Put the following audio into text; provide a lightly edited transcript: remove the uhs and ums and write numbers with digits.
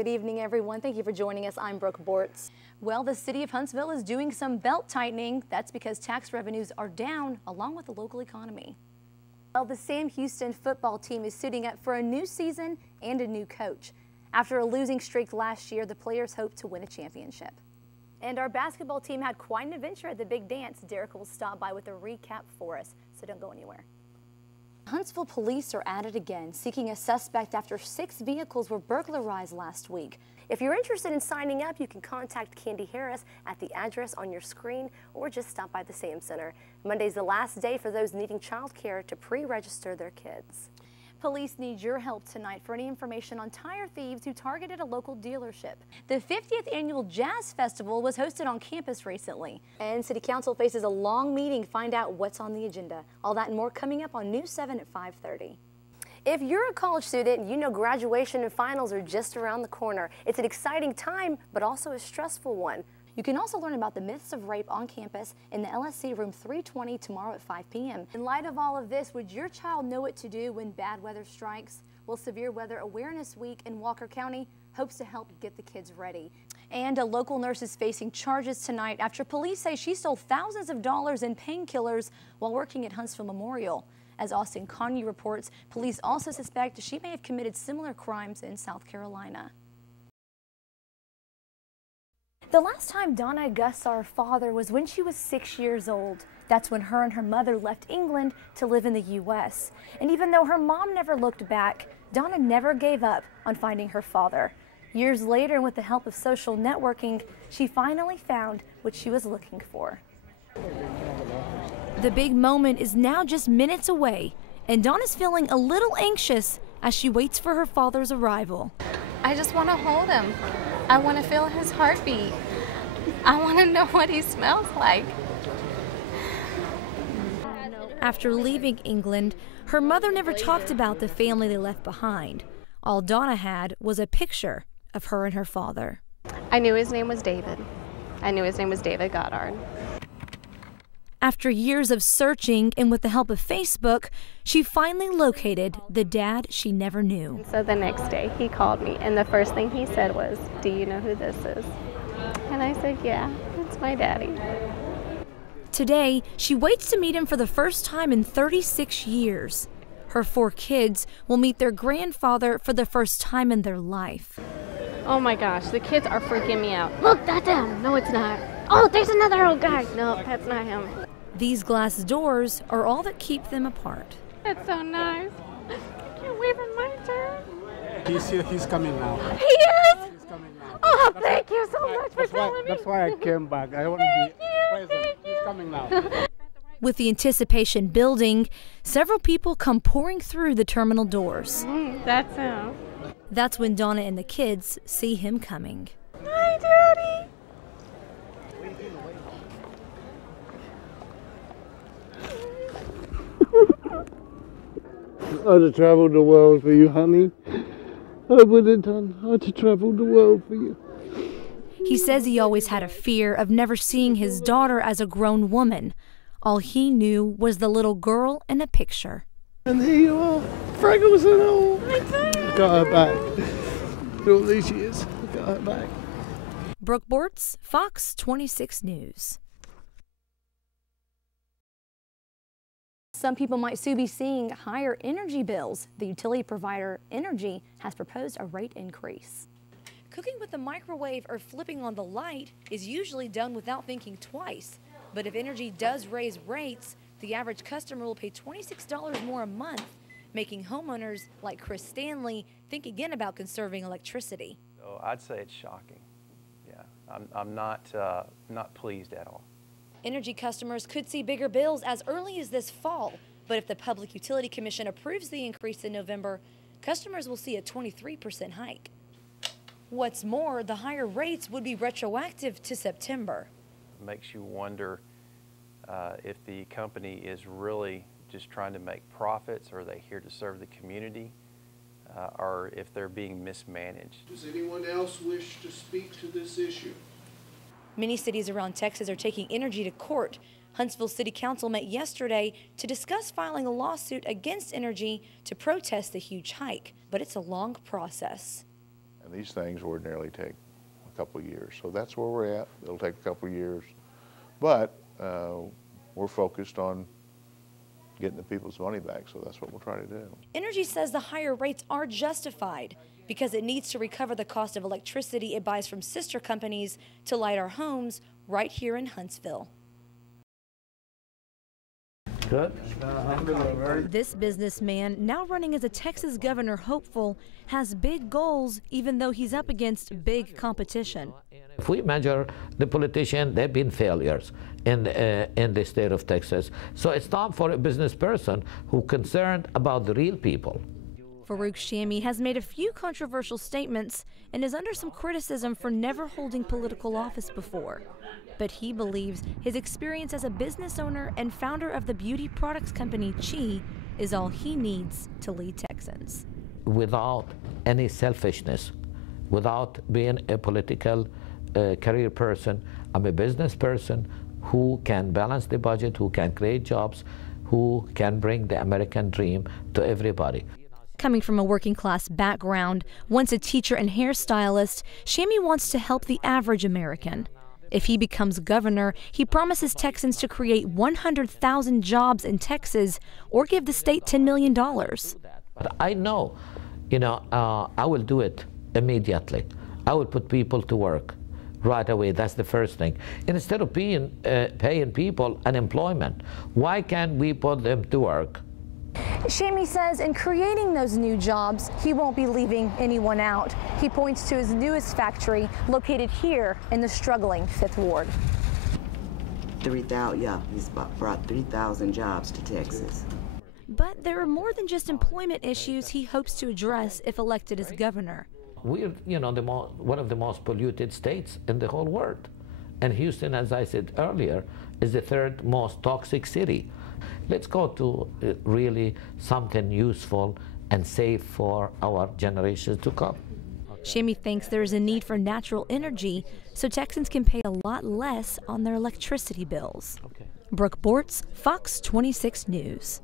Good evening, everyone. Thank you for joining us. I'm Brook Bortz. Well, the city of Huntsville is doing some belt tightening. That's because tax revenues are down along with the local economy. Well, the Sam Houston football team is suiting up for a new season and a new coach. After a losing streak last year, the players hope to win a championship. And our basketball team had quite an adventure at the big dance. Derek will stop by with a recap for us, so don't go anywhere. Huntsville police are at it again, seeking a suspect after 6 vehicles were burglarized last week. If you're interested in signing up, you can contact Candy Harris at the address on your screen or just stop by the Sam Center. Monday's the last day for those needing child care to pre-register their kids. Police need your help tonight for any information on tire thieves who targeted a local dealership. The 50th annual Jazz Festival was hosted on campus recently, and City Council faces a long meeting to find out what's on the agenda. All that and more coming up on News 7 at 5:30. If you're a college student, you know graduation and finals are just around the corner. It's an exciting time, but also a stressful one. You can also learn about the myths of rape on campus in the LSC room 320 tomorrow at 5 p.m. In light of all of this, would your child know what to do when bad weather strikes? Well, Severe Weather Awareness Week in Walker County hopes to help get the kids ready. And a local nurse is facing charges tonight after police say she stole thousands of dollars in painkillers while working at Huntsville Memorial. As Austin Connie reports, police also suspect she may have committed similar crimes in South Carolina. The last time Donna Gus saw her father was when she was 6 years old. That's when her and her mother left England to live in the U.S. And even though her mom never looked back, Donna never gave up on finding her father. Years later, and with the help of social networking, she finally found what she was looking for. The big moment is now just minutes away, and Donna's feeling a little anxious as she waits for her father's arrival. I just want to hold him. I want to feel his heartbeat. I want to know what he smells like. After leaving England, her mother never talked about the family they left behind. All Donna had was a picture of her and her father. I knew his name was David. I knew his name was David Goddard. After years of searching and with the help of Facebook, she finally located the dad she never knew. So the next day he called me, and the first thing he said was, "Do you know who this is?" And I said, "Yeah, it's my daddy." Today, she waits to meet him for the first time in 36 years. Her 4 kids will meet their grandfather for the first time in their life. Oh my gosh, the kids are freaking me out. Look, that's him. No, it's not. Oh, there's another old guy. No, that's not him. These glass doors are all that keep them apart. That's so nice. I can't wait for my turn. He's here. He's coming now. He is? He's coming now. Oh, thank you so much for telling me. That's why I came back. I want to be present. He's coming now. With the anticipation building, several people come pouring through the terminal doors. That's him. That's when Donna and the kids see him coming. Hi, Daddy. I'd have traveled the world for you, honey. I would have done. I'd have traveled the world for you. He says he always had a fear of never seeing his daughter as a grown woman. All he knew was the little girl in a picture. And here you are, freckles and all. I got her back. For all these years, I got her back. Brook Bortz, Fox 26 News. Some people might soon be seeing higher energy bills. The utility provider Energy has proposed a rate increase. Cooking with the microwave or flipping on the light is usually done without thinking twice. But if Energy does raise rates, the average customer will pay $26 more a month, making homeowners like Chris Stanley think again about conserving electricity. So I'd say it's shocking. Yeah, I'm not pleased at all. Energy customers could see bigger bills as early as this fall, but if the Public Utility Commission approves the increase in November, customers will see a 23% hike. What's more, the higher rates would be retroactive to September. It makes you wonder if the company is really just trying to make profits, or are they here to serve the community, or if they're being mismanaged. Does anyone else wish to speak to this issue? Many cities around Texas are taking Energy to court. Huntsville City Council met yesterday to discuss filing a lawsuit against Energy to protest the huge hike, but it's a long process. And these things ordinarily take a couple of years. So that's where we're at. It'll take a couple of years. But we're focused on getting the people's money back, so that's what we'll try to do. Energy says the higher rates are justified because it needs to recover the cost of electricity it buys from sister companies to light our homes right here in Huntsville. Good. This businessman, now running as a Texas governor hopeful, has big goals even though he's up against big competition. If we measure the politician, they've been failures in the state of Texas. So it's time for a business person who's concerned about the real people. Farouk Shami has made a few controversial statements and is under some criticism for never holding political office before. But he believes his experience as a business owner and founder of the beauty products company Chi is all he needs to lead Texans. Without any selfishness, without being a political career person, I'm a business person who can balance the budget, who can create jobs, who can bring the American dream to everybody. Coming from a working class background, once a teacher and hairstylist, Shami wants to help the average American. If he becomes governor, he promises Texans to create 100,000 jobs in Texas or give the state $10 million. But I know, I will do it immediately. I will put people to work right away. That's the first thing. And instead of paying people unemployment, why can't we put them to work? Shami says in creating those new jobs, he won't be leaving anyone out. He points to his newest factory located here in the struggling 5th Ward. 3,000, yeah, he's brought 3,000 jobs to Texas. But there are more than just employment issues he hopes to address if elected as governor. We're, one of the most polluted states in the whole world. And Houston, as I said earlier, is the 3rd most toxic city. Let's go to really something useful and safe for our generations to come. Shami thinks there is a need for natural energy so Texans can pay a lot less on their electricity bills. Brook Bortz, Fox 26 News.